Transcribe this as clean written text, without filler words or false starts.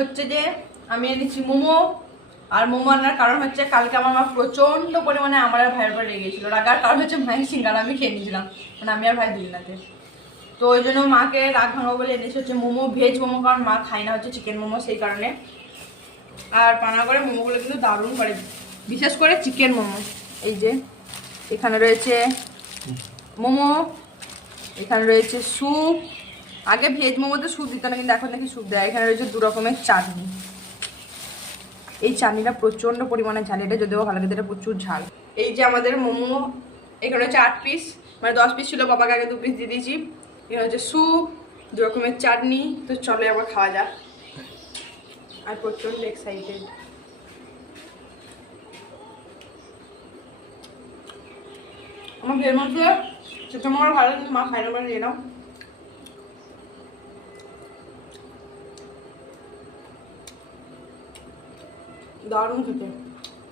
হচ্ছে যে আমি এনেছি মোমো। আর মোমো আনার কারণ হচ্ছে কালকে আমার মা প্রচন্ড পরিমাণে আমার আর ভাইয়ের উপর রেগে গেছিল। রাগার কারণ হচ্ছে মায়ের সিঙ্গারা আমি খেয়ে নিয়েছিলাম, মানে আমি আর ভাই দুজনাতে। তো ওই জন্য মাকে রাগ ভাঙাবো বলে এনেছে হচ্ছে মোমো, ভেজ মোমো, কারণ মা খায় না হচ্ছে চিকেন মোমো, সেই কারণে। আর পানা করে মোমোগুলো কিন্তু দারুণ করে, বিশেষ করে চিকেন মোমো। এই যে এখানে রয়েছে মোমো, এখানে রয়েছে স্যুপ। আগে ভেজ মোমোতে স্যুপ দিত না, কিন্তু এখন নাকি স্যুপ দেয়। এখানে রয়েছে 2 রকমের চাটনি। এই চাটনিটা প্রচণ্ড পরিমাণে ঝাল, এটা যদিও ভালো লাগে, এটা প্রচুর ঝাল। এই যে আমাদের মোমো, এখানে হচ্ছে 8 পিস, মানে 10 পিস ছিল, বাবাকে আগে 2 পিস দিয়ে দিয়েছি। এখানে হচ্ছে স্যুপ, 2 রকমের চাটনি। তো চলো আবার খাওয়া যাক। আর প্রচণ্ড এক্সাইটেড। আমার ভের মধ্যে সেটা আমার ভালো লাগে, মা খাই না, মানে নিয়ে নাও। দারুণ খেতে।